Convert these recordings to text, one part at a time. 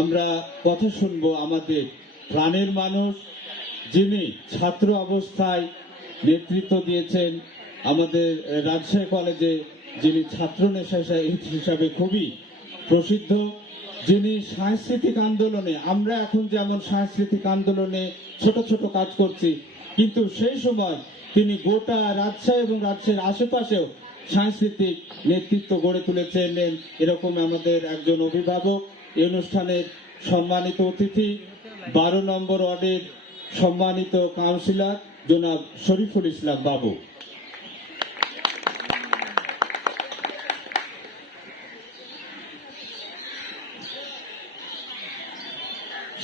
আমরা কথা শুনব আমাদের প্রাণের মানুষ, যিনি ছাত্র অবস্থায় নেতৃত্ব দিয়েছেন আমাদের রাজশাহী কলেজে, যিনি ছাত্র নেশা হিসাবে খুবই প্রসিদ্ধ, যিনি সাংস্কৃতিক আন্দোলনে, আমরা এখন যেমন সাংস্কৃতিক আন্দোলনে ছোট ছোট কাজ করছি, কিন্তু সেই সময় তিনি গোটা রাজশাহী এবং রাজশাহীর আশেপাশেও সাংস্কৃতিক নেতৃত্ব গড়ে তুলেছেন। এরকম আমাদের একজন অভিভাবক এই অনুষ্ঠানের সম্মানিত অতিথি, বারো নম্বর ওয়ার্ডের সম্মানিত কাউন্সিলর জনাব শরীফুল ইসলাম বাবু।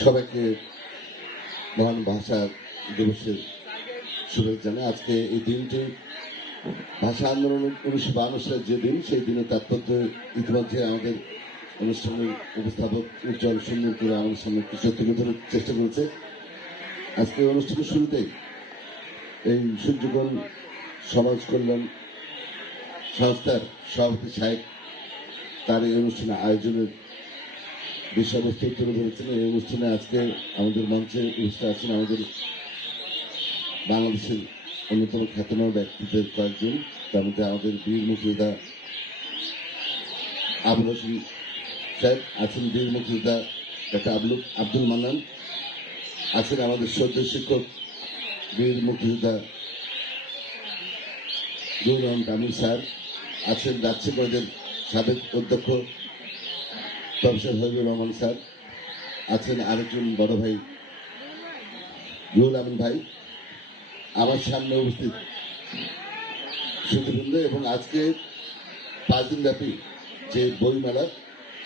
সবাইকে মহান ভাষা দিবসের শুভেচ্ছা জানাই। আজকে এই দিনটি ভাষা আন্দোলন উনিশশো বান্ন সালের যে দিন, সেই দিনের তাৎপর্য ইতিমধ্যে আমাদের অনুষ্ঠানের উপস্থাপক উজ্জ্বল সুন্দর করে আমাদের কিছু তুলে ধরার চেষ্টা করেছে। আজকে অনুষ্ঠানের শুরুতেই এই সূর্যগণ সমাজ কল্যাণ সংস্থার সভাপতি সাহেব তার এই অনুষ্ঠানে আয়োজনের বিষয়বস্তু তুলে ধরেছেন। এই অনুষ্ঠানে আজকে আমাদের মঞ্চে উপস্থিত আছেন আমাদের বাংলাদেশের অন্যতম খ্যাতনামা ব্যক্তিদের কয়েকজন। তার মধ্যে আমাদের বীর মুক্তিযোদ্ধা আবুল হোসেন সাহেব আছেন বীর মুক্তিযোদ্ধা ডাক্তার আবলু আব্দুল মান্নান আছেন আমাদের সদ্য শিক্ষক বীর মুক্তিযোদ্ধা রুহুল রহমান স্যার আছেন রাজশাহী কলেজের সাবেক অধ্যক্ষ প্রফেসর হবিবুর রহমান স্যার আছেন আরেকজন বড় ভাই রুহুল আমিন ভাই, আমার সামনে উপস্থিত সুদীবৃন্দ এবং আজকে পাঁচ দিন ব্যাপী যে বইমেলা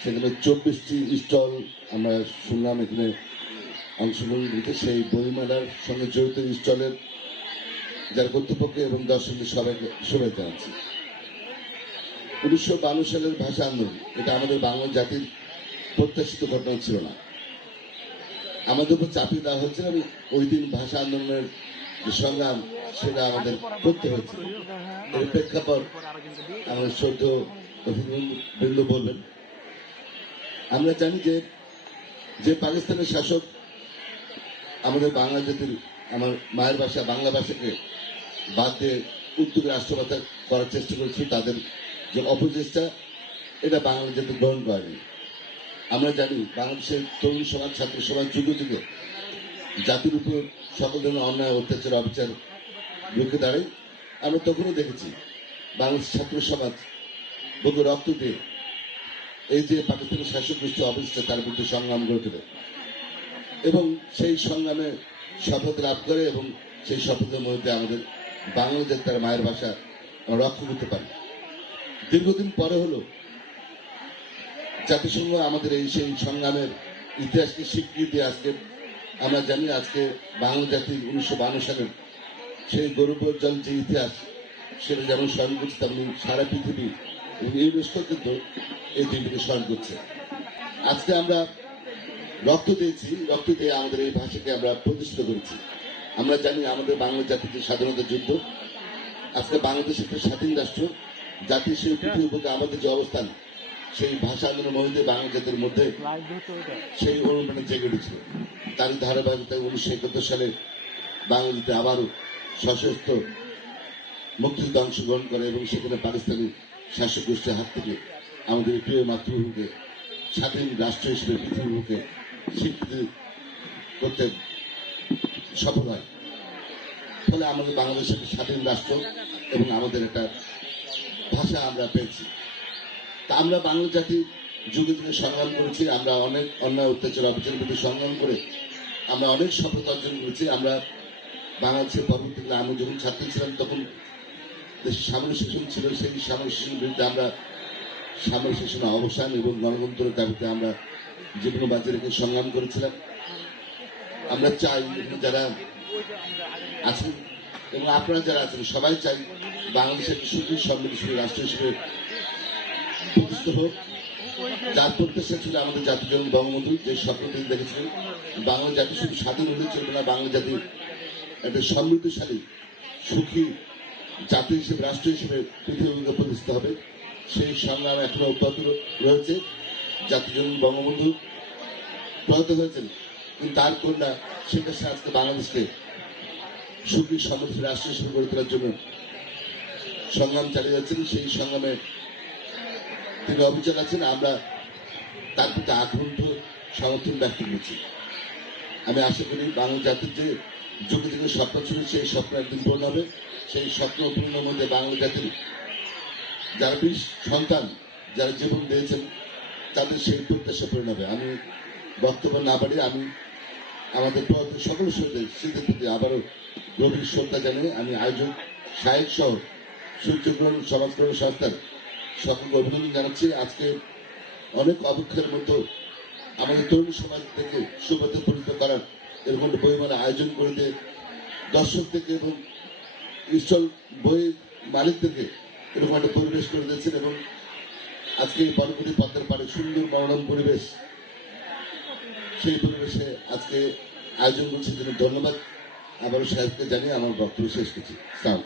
সেখানে চব্বিশটি স্টল আমরা শুনলাম, এখানে অংশগ্রহণ করতে সেই বইমেলার সঙ্গে জড়িত স্টলের যার কর্তৃপক্ষ এবং দর্শকদের সবাইকে শুভেচ্ছা জানাচ্ছি। উনিশশো বান্ন সালের ভাষা আন্দোলন, এটা আমাদের বাংলা জাতির প্রত্যাশিত ঘটনা ছিল না। আমাদের উপর চাপিয়ে দেওয়া হয়েছিল এবং ওই দিন ভাষা আন্দোলনের যে সংগ্রাম, সেটা আমাদের করতে হয়েছিল এর প্রেক্ষাপট আমাদের সদ্য বৃন্দ বলবেন। আমরা জানি যে যে পাকিস্তানের শাসক আমাদের বাংলা জাতির আমার মায়ের ভাষা, বাংলা ভাষাকে বাদ দিয়ে উদ্যোগ রাষ্ট্রভাষা করার চেষ্টা করেছিল, তাদের যে অপচেষ্টা, এটা বাংলা জাতি গ্রহণ করেনি। আমরা জানি বাংলাদেশের তরুণ সমাজ, ছাত্র সমাজ যুগে যুগে জাতির উপর সকল ধরনের অন্যায়, অত্যাচার, অবিচার রুখে দাঁড়াই আমরা তখনও দেখেছি বাংলাদেশ ছাত্র সমাজ, বহু রক্ত দিয়ে এই যে পাকিস্তানের শাসক গোষ্ঠী অবস্থা তার বিরুদ্ধে সংগ্রাম গড়ে তোলে। এবং সেই সংগ্রামে শপথ লাভ করে এবং সেই শপথের মধ্যে আমাদের বাংলা জাতি তার মায়ের ভাষা রক্ষা করতে পারে। দীর্ঘদিন পরে হলো, জাতিসংঘ আমাদের এই সেই সংগ্রামের ইতিহাসকে স্বীকৃতি আজকে, আমরা জানি আজকে বাংলা জাতির উনিশশো বান্ন সালের সেই গৌরবোজ্জ্বল যে ইতিহাস, সেটা যেমন স্মরণ করছে তেমনি সারা পৃথিবী এবং ইউনেস্কো কিন্তু এই দিনটিকে স্মরণ করছে আজকে আমরা রক্ত দিয়েছি, রক্ত দিয়ে আমাদের এই ভাষাকে আমরা প্রতিষ্ঠিত করেছি। আমরা জানি আমাদের বাংলা জাতির যে স্বাধীনতা যুদ্ধ। আজকে বাংলাদেশ একটা স্বাধীন রাষ্ট্র। জাতির সেই পৃথিবীর বুকে আমাদের যে অবস্থান, সেই ভাষা আন্দোলনের মধ্যে বাংলা জাতির মধ্যে সেই অনুপ্রাণে জেগে উঠেছিল তারই ধারাবাহিকতায় উনিশশো একাত্তর সালে বাংলাদেশে আবারও সশস্ত্র মুক্তিযুদ্ধে অংশগ্রহণ করে এবং সেখানে পাকিস্তানি শাসক গোষ্ঠীর হাত থেকে আমাদের প্রিয় মাতৃভূমিকে, স্বাধীন রাষ্ট্র হিসেবে পৃথিবীর বুকে স্বীকৃতি করতে সফল হয়। ফলে আমাদের বাংলাদেশ একটা স্বাধীন রাষ্ট্র এবং আমাদের একটা ভাষা আমরা পেয়েছি। তা আমরা বাংলা জাতি যুগে যুগে সংগ্রাম করেছি, আমরা অনেক অন্যায়, অত্যাচার, অবিচারের বিরুদ্ধে সংগ্রাম করে আমরা অনেক সফলতা অর্জন করেছি। আমরা বাংলাদেশের পরবর্তীকালে আমি যখন ছাত্র ছিলাম, তখন দেশে সামরিক শাসন ছিল, সেই সামরিক শাসনের বিরুদ্ধে আমরা সামরিক শাসনের অবসান এবং গণতন্ত্রের দাবিতে আমরা যে কোনো বাজে রেখে সংগ্রাম করেছিলাম। আমরা চাই যারা আছেন এবং আপনারা যারা আছেন, সবাই চাই বাংলাদেশের সুখী সমৃদ্ধশালী রাষ্ট্র হিসেবে প্রতিষ্ঠিত হোক। যার প্রত্যাশা ছিল আমাদের জাতির জন্য বঙ্গবন্ধু, যে স্বপ্ন তিনি দেখেছিলেন, বাংলা জাতি শুধু স্বাধীন হলে চলবে না, বাংলা জাতি একটা সমৃদ্ধশালী, সুখী জাতি হিসেবে, রাষ্ট্র হিসেবে পৃথিবীকে প্রতিষ্ঠিত হবে। সেই সংগ্রাম এখনও অব্যাহত রয়েছে। জাতির জন্য বঙ্গবন্ধু প্রয়াত হয়েছেন। কিন্তু তার কন্যা শেখ হাসিনা আজকে বাংলাদেশকে সুখী, সমৃদ্ধ রাষ্ট্র হিসেবে গড়ে তোলার জন্য সংগ্রাম চালিয়ে যাচ্ছেন। সেই সংগ্রামে তিনি অবিচল আছেন। আমরা তার প্রতি আকুণ্ঠ সমর্থন ব্যক্ত করছি। আমি আশা করি বাংলা জাতির যে যুগে যুগে স্বপ্ন ছিল, সেই স্বপ্ন একদিন পূরণ হবে। সেই স্বপ্ন পূর্ণের মধ্যে বাংলা জাতির যারা বিশ সন্তান, যারা জীবন দিয়েছেন, তাদের সেই প্রত্যাশা পূরণ হবে। আমি বক্তব্য না পারি আমি আমাদের সকল শহীদের স্মৃতির প্রতি আবারও গভীর শ্রদ্ধা জানিয়ে আমি আয়োজক সাহেব সহ সূর্যগ্রহণ সমাজগ্রহণ সংস্থার সকলকে অভিনন্দন জানাচ্ছি। আজকে অনেক অপেক্ষার মতো আমাদের তরুণ সমাজ থেকে সুপথে পরিণত করার এরকম একটা বইমেলা আয়োজন করে দিয়ে দর্শক থেকে এবং স্টল বই মালিকদেরকে এরকম একটা পরিবেশ করে দিয়েছেন এবং আজকে এই বনগুলি পথের পাড়ে সুন্দর মনোরম পরিবেশ। সেই পরিবেশে আজকে আয়োজন করছে ধন্যবাদ। আবারও সাহেবকে জানিয়ে আমার বক্তব্য শেষ করছি। সালাম